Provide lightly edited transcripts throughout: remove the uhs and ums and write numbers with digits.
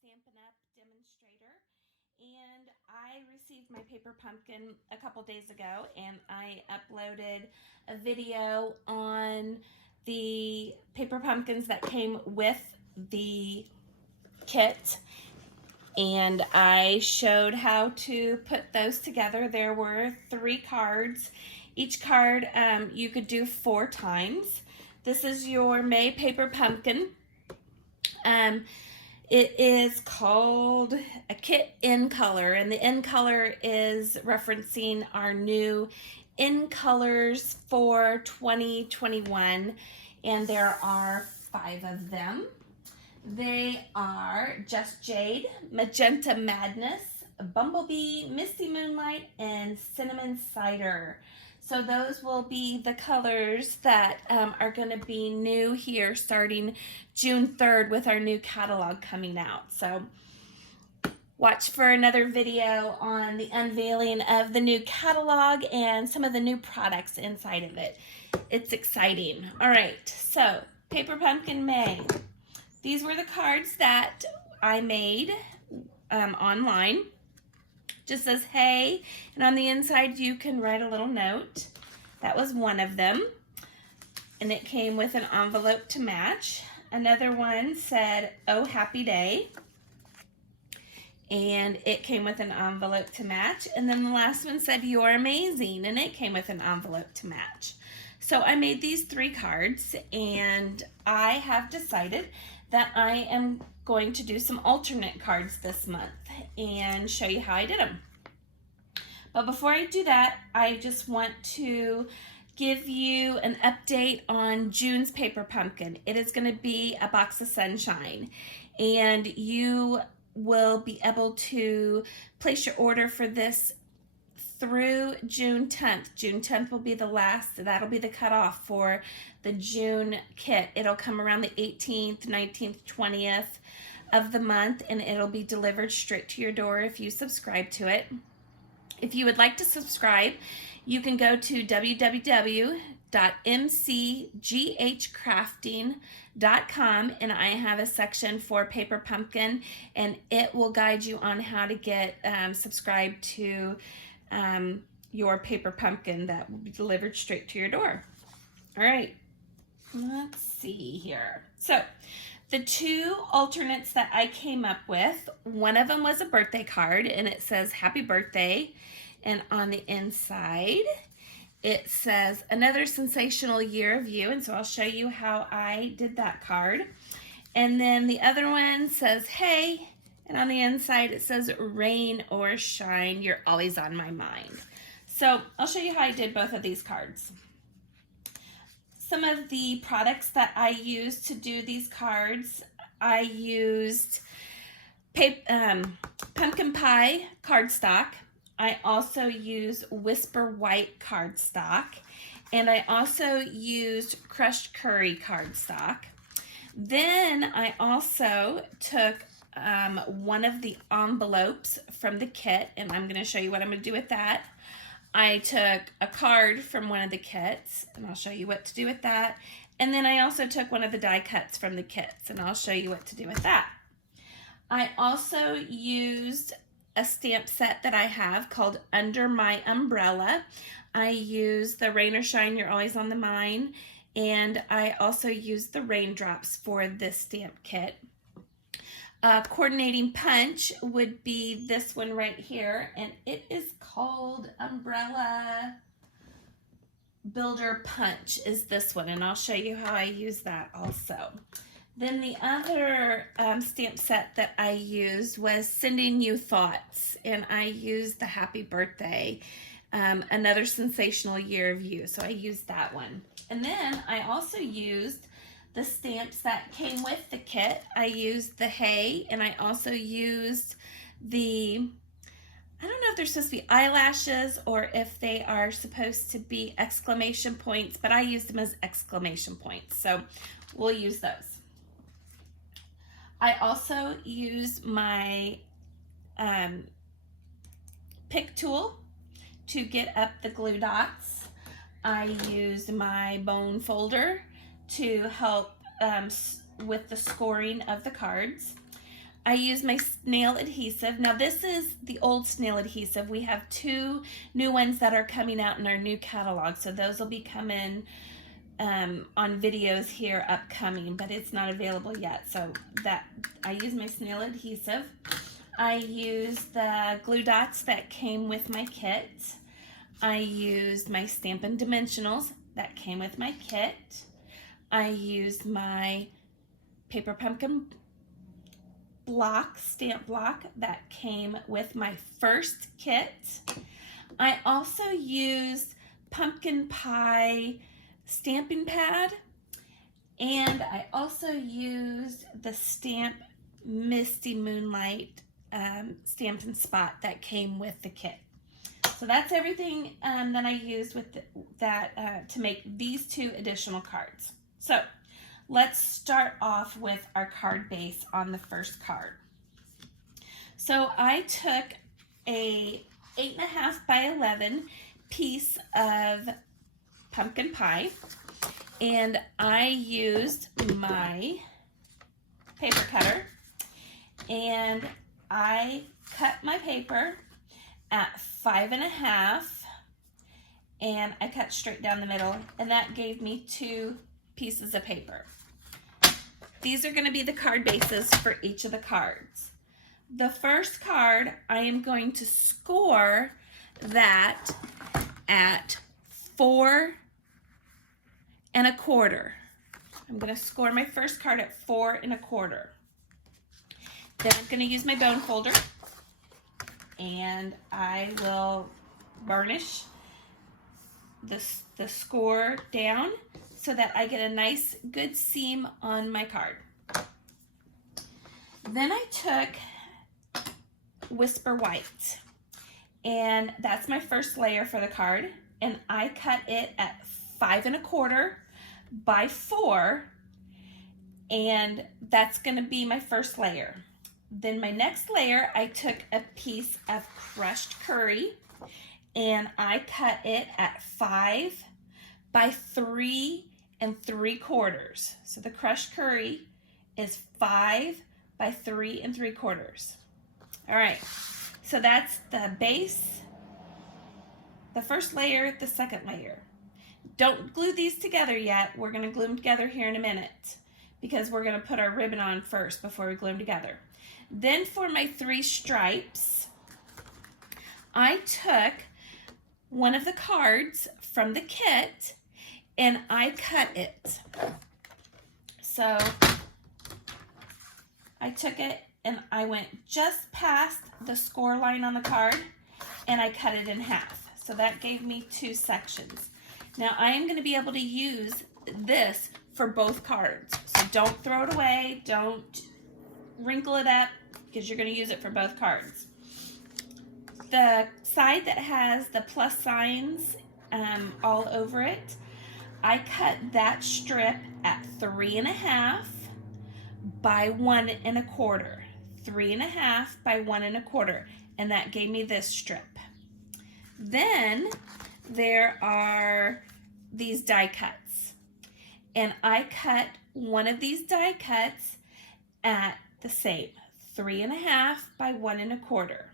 Stampin' Up! Demonstrator, and I received my paper pumpkin a couple days ago, and I uploaded a video on the paper pumpkins that came with the kit, and I showed how to put those together. There were 3 cards. Each card you could do 4 times. This is your May paper pumpkin. It is called a kit in color, and the in color is referencing our new in colors for 2021, and there are 5 of them. They are Just Jade, Magenta Madness, Bumblebee, Misty Moonlight, and Cinnamon Cider. So those will be the colors that are going to be new here starting June 3rd with our new catalog coming out. So watch for another video on the unveiling of the new catalog and some of the new products inside of it. It's exciting. All right, so Paper Pumpkin May. These were the cards that I made online. Just says hey, and on the inside you can write a little note. That was one of them, and it came with an envelope to match. Another one said oh happy day, and it came with an envelope to match. And then the last one said you're amazing, and it came with an envelope to match. So I made these 3 cards, and I have decided that I am going to do some alternate cards this month and show you how I did them. But before I do that, I just want to give you an update on June's paper pumpkin. It is going to be a box of sunshine, and you will be able to place your order for this through June 10th. June 10th will be the last, that'll be the cutoff for the June kit. It'll come around the 18th, 19th, 20th of the month, and it'll be delivered straight to your door if you subscribe to it. If you would like to subscribe, you can go to www.mcghcrafting.com, and I have a section for paper pumpkin, and it will guide you on how to get subscribed to your paper pumpkin that will be delivered straight to your door. All right, let's see here. So the 2 alternates that I came up with, one of them was a birthday card, and it says happy birthday, and on the inside it says another sensational year of you, and so I'll show you how I did that card. And then the other one says hey, and on the inside it says rain or shine, you're always on my mind. So I'll show you how I did both of these cards. Some of the products that I used to do these cards, I used pumpkin pie cardstock. I also used Whisper White cardstock, and I also used crushed curry cardstock. Then I also took one of the envelopes from the kit, and I'm going to show you what I'm going to do with that. I took a card from one of the kits, and I'll show you what to do with that. And then I also took one of the die cuts from the kits, and I'll show you what to do with that. I also used a stamp set that I have called Under My Umbrella. I used the Rain or Shine, You're Always on the Mind, and I also used the raindrops for this stamp kit. Coordinating punch would be this one right here, and it is called Umbrella Builder Punch is this one, and I'll show you how I use that also. Then the other stamp set that I used was Sending You Thoughts, and I used the Happy Birthday, another sensational year of you, so I used that one. And then I also used the stamps that came with the kit. I used the hay, and I also used the, I don't know if they're supposed to be eyelashes or if they are supposed to be exclamation points, but I used them as exclamation points, so we'll use those. I also used my pick tool to get up the glue dots. I used my bone folder to help with the scoring of the cards. I use my Snail Adhesive. Now this is the old Snail Adhesive. We have 2 new ones that are coming out in our new catalog, so those will be coming on videos here upcoming, but it's not available yet. So that I use my Snail Adhesive. I use the glue dots that came with my kit. I used my Stampin' Dimensionals that came with my kit. I used my paper pumpkin block, stamp block that came with my first kit. I also used pumpkin pie stamping pad, and I also used the Stamp Misty Moonlight Stampin' Spot that came with the kit. So that's everything that I used with to make these 2 additional cards. So let's start off with our card base on the first card. So I took a 8.5 by 11 piece of pumpkin pie, and I used my paper cutter, and I cut my paper at 5.5, and I cut straight down the middle, and that gave me 2 pieces of paper. These are going to be the card bases for each of the cards. The first card, I am going to score that at 4 1/4. I'm going to score my first card at 4 1/4. Then I'm going to use my bone folder, and I will burnish the score down so that I get a nice good seam on my card. Then I took Whisper White, and that's my first layer for the card, and I cut it at 5 1/4 by 4, and that's going to be my first layer. Then my next layer, I took a piece of crushed curry, and I cut it at 5 by 3 3/4. So the crushed curry is 5 by 3 3/4. All right, so that's the base, the first layer, the second layer. Don't glue these together yet. We're going to glue them together here in a minute because we're going to put our ribbon on first before we glue them together. Then for my 3 stripes, I took one of the cards from the kit and I cut it. So I took it and I went just past the score line on the card and I cut it in half. So that gave me 2 sections. Now I am going to be able to use this for both cards. So don't throw it away, don't wrinkle it up, because you're going to use it for both cards. The side that has the plus signs all over it, I cut that strip at 3 1/2 by 1 1/4. 3 1/2 by 1 1/4, and that gave me this strip. Then there are these die cuts, and I cut one of these die cuts at the same 3 1/2 by 1 1/4.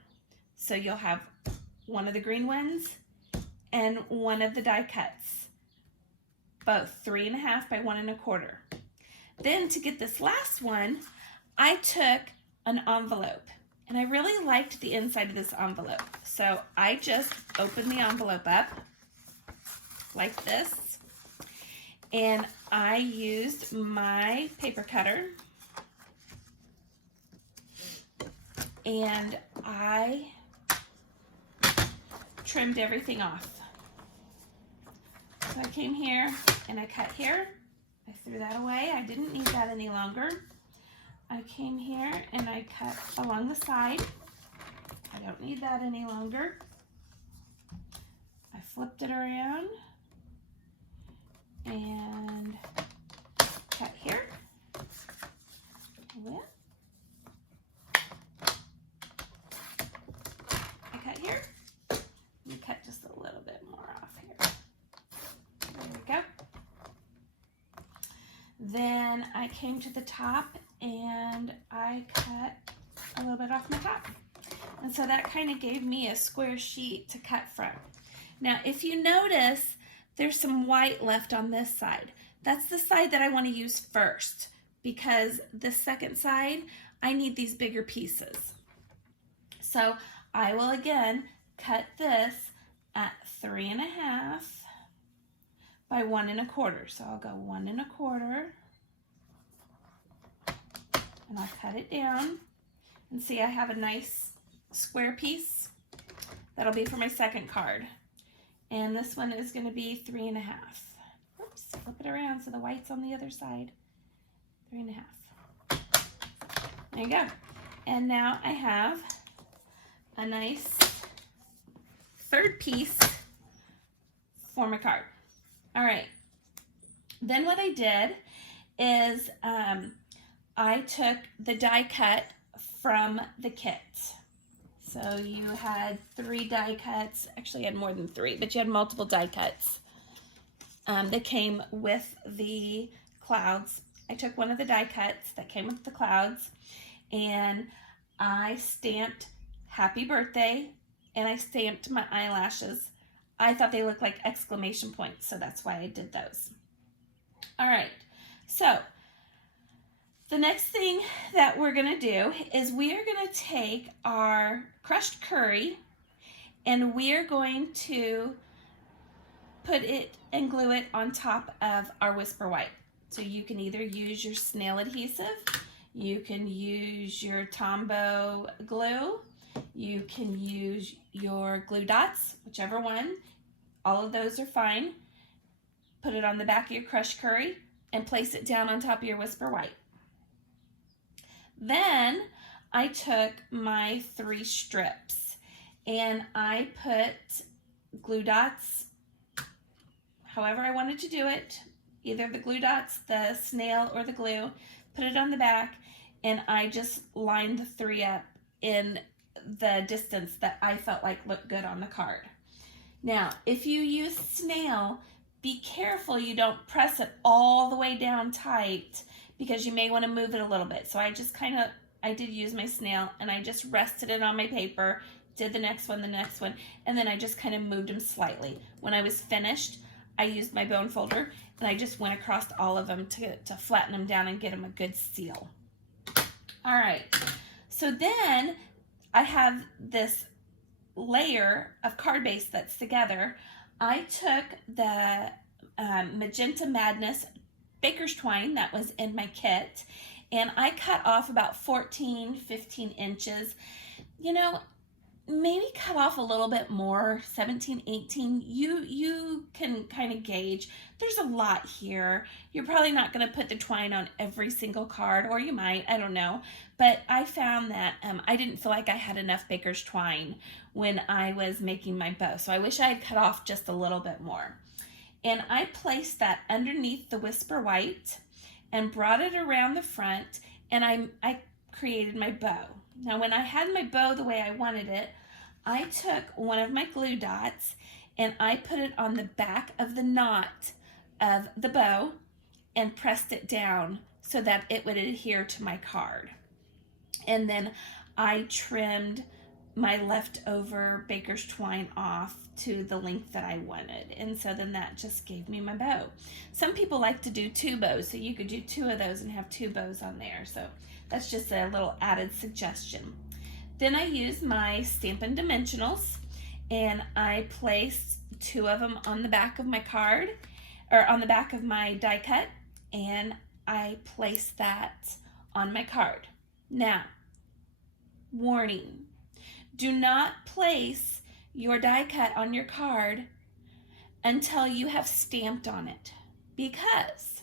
So you'll have one of the green ones and one of the die cuts, both 3 1/2 by 1 1/4. Then to get this last one, I took an envelope, and I really liked the inside of this envelope. So I just opened the envelope up like this, and I used my paper cutter, and I trimmed everything off. So I came here and I cut here. I threw that away. I didn't need that any longer. I came here and I cut along the side. I don't need that any longer. I flipped it around and cut here. I cut here. Let me cut just a little bit more off here. There we go. Then I came to the top and I cut a little bit off my top. And so that kind of gave me a square sheet to cut from. Now, if you notice, there's some white left on this side. That's the side that I want to use first, because the second side, I need these bigger pieces. So I will again cut this at 3 1/2 by 1 1/4. So I'll go 1 1/4 and I'll cut it down. And see, I have a nice square piece. That'll be for my second card. And this one is going to be 3 1/2. Oops, flip it around so the white's on the other side. 3 1/2. There you go. And now I have a nice third piece for my card. All right. Then what I did is I took the die cut from the kit. So you had 3 die cuts. Actually, you had more than 3, but you had multiple die cuts that came with the clouds. I took one of the die cuts that came with the clouds, and I stamped happy birthday, and I stamped my eyelashes. I thought they looked like exclamation points, so that's why I did those. All right, so the next thing that we're gonna do is we are gonna take our crushed curry and we are going to put it and glue it on top of our Whisper White. So you can either use your Snail Adhesive, you can use your Tombow glue, you can use your glue dots, whichever one. All of those are fine. Put it on the back of your crushed curry and place it down on top of your Whisper White. Then I took my 3 strips and I put glue dots however I wanted to do it, either the glue dots, the snail, or the glue, put it on the back, and I just lined the 3 up in the distance that I felt like looked good on the card. Now, if you use snail, be careful you don't press it all the way down tight, because you may want to move it a little bit. So I just I did use my snail and I just rested it on my paper, did the next one, and then I just kind of moved them slightly. When I was finished, I used my bone folder and I just went across all of them to flatten them down and get them a good seal. All right, so then I have this layer of card base that's together. I took the Magenta Madness baker's twine that was in my kit, and I cut off about 14-15 inches. You know, maybe cut off a little bit more, 17-18. You can kind of gauge. There's a lot here. You're probably not going to put the twine on every single card, or you might, I don't know. But I found that I didn't feel like I had enough baker's twine when I was making my bow, so I wish I had cut off just a little bit more. And I placed that underneath the Whisper White and brought it around the front, and I created my bow. Now, when I had my bow the way I wanted it, I took one of my glue dots and I put it on the back of the knot of the bow and pressed it down so that it would adhere to my card. And then I trimmed my leftover baker's twine off to the length that I wanted. And so then that just gave me my bow. Some people like to do 2 bows, so you could do 2 of those and have 2 bows on there. So that's just a little added suggestion. Then I used my Stampin' Dimensionals and I placed 2 of them on the back of my card, or on the back of my die cut, and I placed that on my card. Now, warning, do not place your die cut on your card until you have stamped on it, because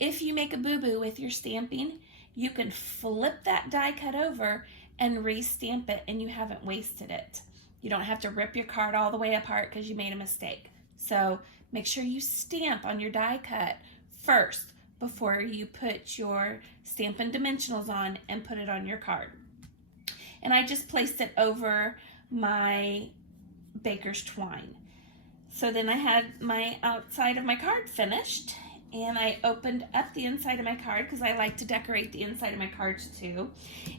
if you make a boo-boo with your stamping, you can flip that die cut over and re-stamp it and you haven't wasted it. You don't have to rip your card all the way apart because you made a mistake. So make sure you stamp on your die cut first before you put your Stampin' Dimensionals on and put it on your card. And I just placed it over my baker's twine. So then I had my outside of my card finished, and I opened up the inside of my card because I like to decorate the inside of my cards too.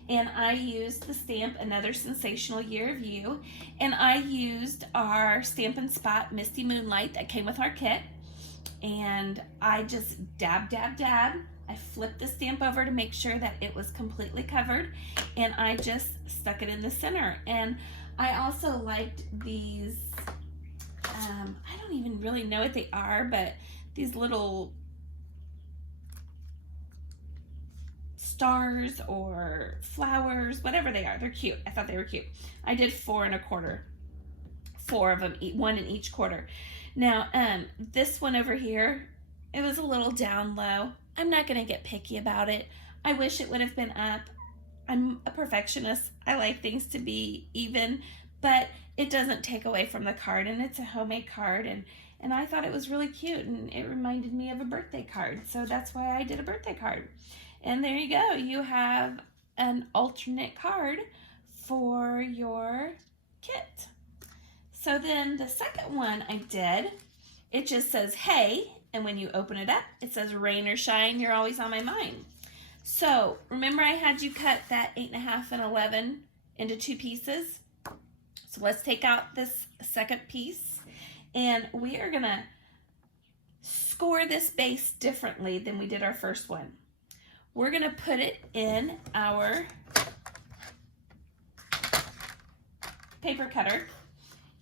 And I used the stamp Another Sensational Year of You, and I used our Stampin' Spot Misty Moonlight that came with our kit, and I just dab, dab, dab. I flipped the stamp over to make sure that it was completely covered, and I just stuck it in the center. And I also liked these, I don't even really know what they are, but these little stars or flowers, whatever they are, they're cute. I thought they were cute. I did 4 1/4, 4 of them, one in each quarter. Now, this one over here, it was a little down low. I'm not gonna get picky about it. I wish it would have been up. I'm a perfectionist. I like things to be even, but it doesn't take away from the card, and it's a homemade card, and I thought it was really cute, and it reminded me of a birthday card, so that's why I did a birthday card. And there you go. You have an alternate card for your kit. So then the second one I did, it just says, hey, and when you open it up, it says, rain or shine, you're always on my mind. So remember I had you cut that 8.5 and 11 into 2 pieces? So let's take out this second piece, and we are gonna score this base differently than we did our first one. We're gonna put it in our paper cutter,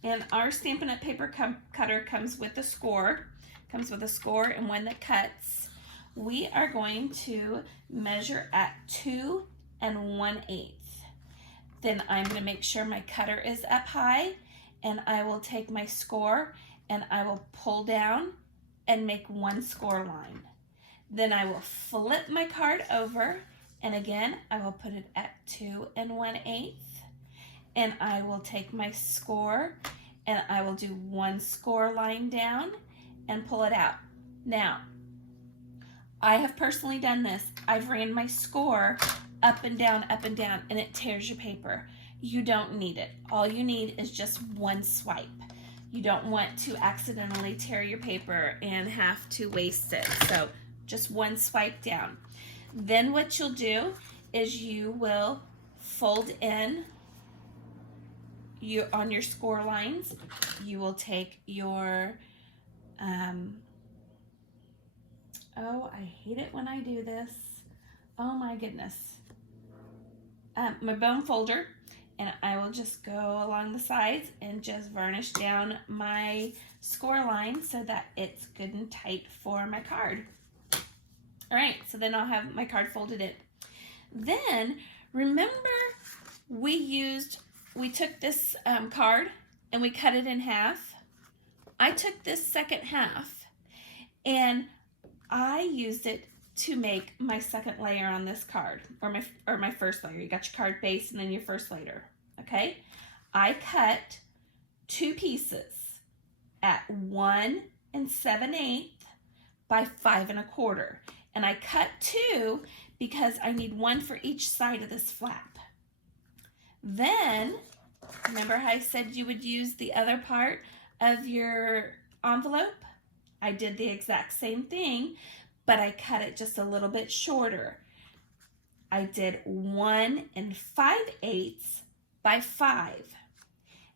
and our Stampin' Up! Paper cutter comes with a score, and one that cuts. We are going to measure at 2 1/8. Then I'm going to make sure my cutter is up high, and I will take my score and I will pull down and make 1 score line. Then I will flip my card over, and again I will put it at 2 1/8, and I will take my score and I will do 1 score line down and pull it out. Now, I have personally done this. I've ran my score up and down, and it tears your paper. You don't need it. All you need is just 1 swipe. You don't want to accidentally tear your paper and have to waste it. So just 1 swipe down. Then what you'll do is you will fold in on your score lines. You will take your, oh, I hate it when I do this. Oh my goodness. My bone folder, and I will just go along the sides and just varnish down my score line so that it's good and tight for my card. All right, so then I'll have my card folded in. Then remember we took this card and we cut it in half. I took this second half and I used it to make my second layer on this card, or my first layer. You got your card base and then your first layer, okay? I cut 2 pieces at 1 7/8 by 5 1/4. And I cut 2 because I need 1 for each side of this flap. Then, remember how I said you would use the other part of your envelope? I did the exact same thing, but I cut it just a little bit shorter. I did 1 5/8 by 5,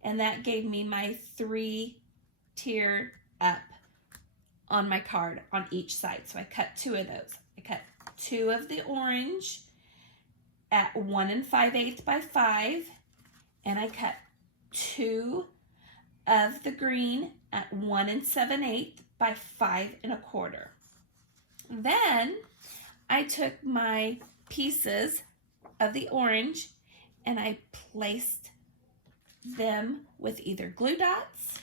and that gave me my 3 tier up on my card on each side. So I cut 2 of those. I cut 2 of the orange at 1 5/8 by 5, and I cut 2 of the green at 1 7/8 by 5 1/4. Then I took my pieces of the orange and I placed them with either glue dots.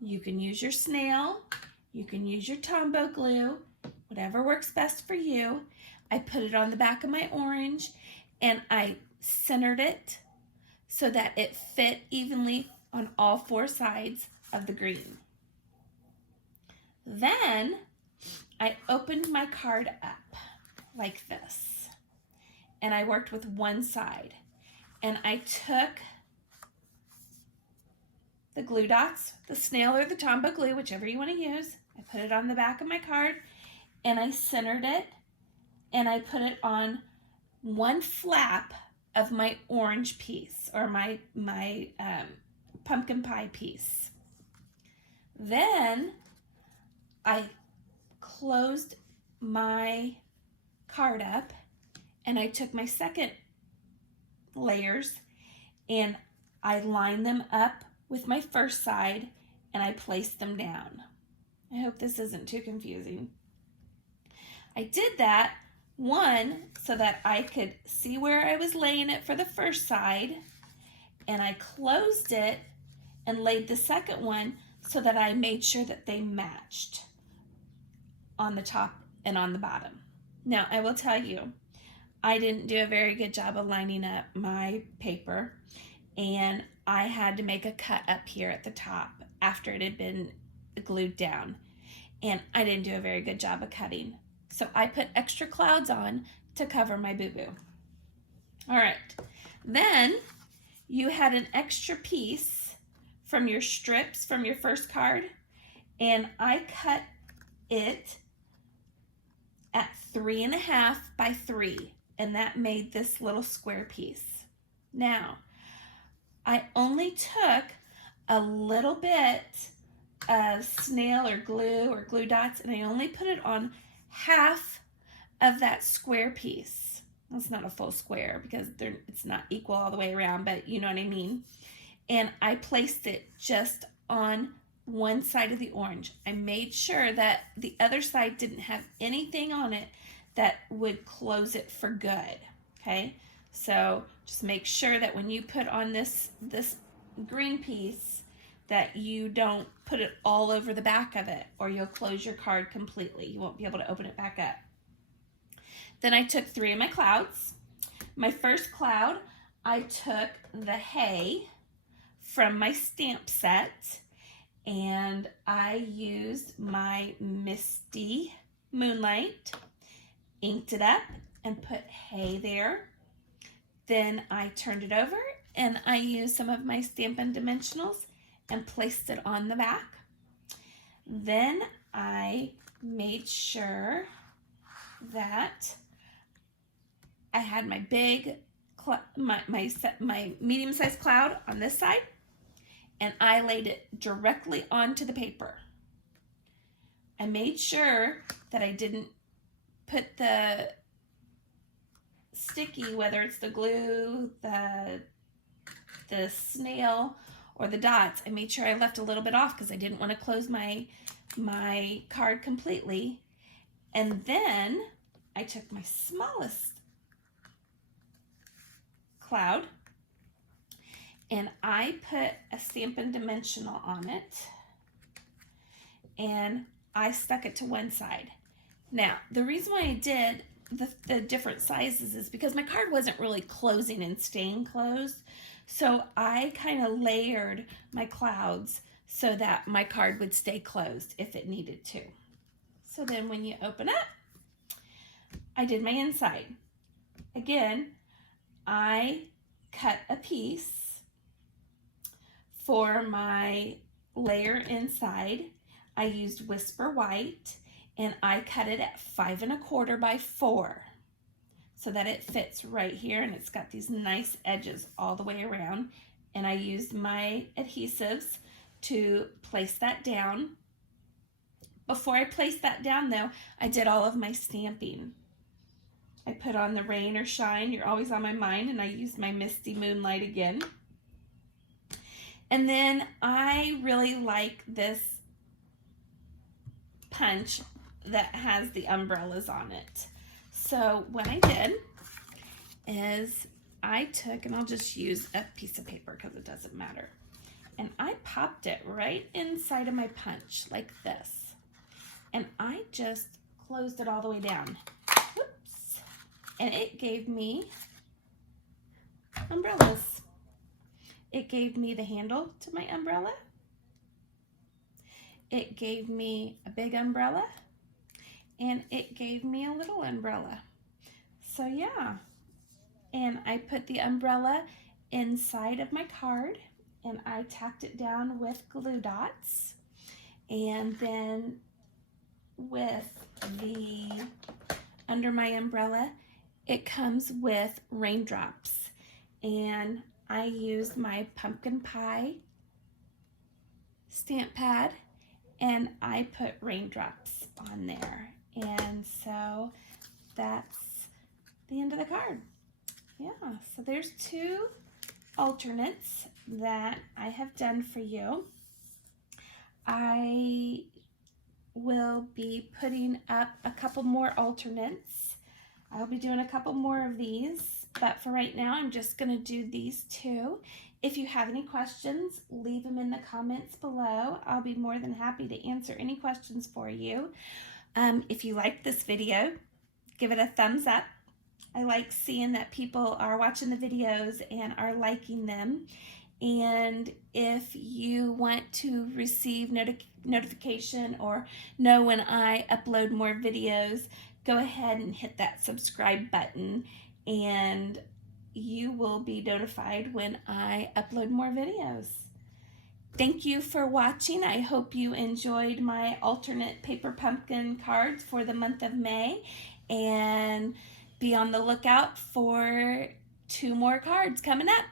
You can use your snail, you can use your Tombow glue, whatever works best for you. I put it on the back of my orange and I centered it so that it fit evenly on all 4 sides of the green. Then I opened my card up like this, and I worked with 1 side, and I took the glue dots, the snail or the Tombow glue, whichever you want to use. I put it on the back of my card, and I centered it, and I put it on one flap of my orange piece, or my pumpkin pie piece. Then I closed my card up, and I took my second layers and I lined them up with my first side, and I placed them down. I hope this isn't too confusing. I did that, one, so that I could see where I was laying it for the first side, and I closed it and laid the second one so that I made sure that they matched on the top and on the bottom. Now, I will tell you, I didn't do a very good job of lining up my paper, and I had to make a cut up here at the top after it had been glued down, and I didn't do a very good job of cutting. So I put extra clouds on to cover my boo-boo. All right, then you had an extra piece from your strips from your first card, and I cut it at 3.5 by 3, and that made this little square piece. Now, I only took a little bit of snail or glue dots, and I only put it on half of that square piece. That's not a full square because it's not equal all the way around, but you know what I mean. And I placed it just on one side of the orange. I made sure that the other side didn't have anything on it that would close it for good, okay? So just make sure that when you put on this green piece that you don't put it all over the back of it, or you'll close your card completely. You won't be able to open it back up. Then I took 3 of my clouds. My first cloud, I took the hay from my stamp set, and I used my Misty Moonlight, inked it up, and put hay there. Then I turned it over, and I used some of my Stampin' Dimensionals and placed it on the back. Then I made sure that I had my big, my medium-sized cloud on this side, and I laid it directly onto the paper. I made sure that I didn't put the sticky, whether it's the glue, the snail, or the dots. I made sure I left a little bit off because I didn't want to close my card completely. And then I took my smallest cloud and I put a Stampin' Dimensional on it, and I stuck it to one side. Now, the reason why I did the different sizes is because my card wasn't really closing and staying closed. So I kind of layered my clouds so that my card would stay closed if it needed to. So then when you open up, I did my inside. Again, I cut a piece for my layer inside. I used Whisper White, and I cut it at 5 1/4 by 4 so that it fits right here, and it's got these nice edges all the way around. And I used my adhesives to place that down. Before I placed that down though, I did all of my stamping. I put on the Rain or Shine, You're Always on My Mind, and I used my Misty Moonlight again. And then I really like this punch that has the umbrellas on it. So what I did is I took, and I'll just use a piece of paper because it doesn't matter, and I popped it right inside of my punch like this, and I just closed it all the way down. Whoops. And it gave me umbrellas. It gave me the handle to my umbrella. It gave me a big umbrella, and it gave me a little umbrella. So yeah, and I put the umbrella inside of my card, and I tacked it down with glue dots, and then with the Under My Umbrella, it comes with raindrops, and I use my pumpkin pie stamp pad and I put raindrops on there, and so that's the end of the card. Yeah, so there's 2 alternates that I have done for you. I will be putting up a couple more alternates. I'll be doing a couple more of these, but for right now I'm just going to do these 2. If you have any questions, leave them in the comments below. I'll be more than happy to answer any questions for you. If you like this video, give it a thumbs up. I like seeing that people are watching the videos and are liking them. And if you want to receive notification or know when I upload more videos, go ahead and hit that subscribe button and you will be notified when I upload more videos. Thank you for watching. I hope you enjoyed my alternate paper pumpkin cards for the month of May, and be on the lookout for 2 more cards coming up.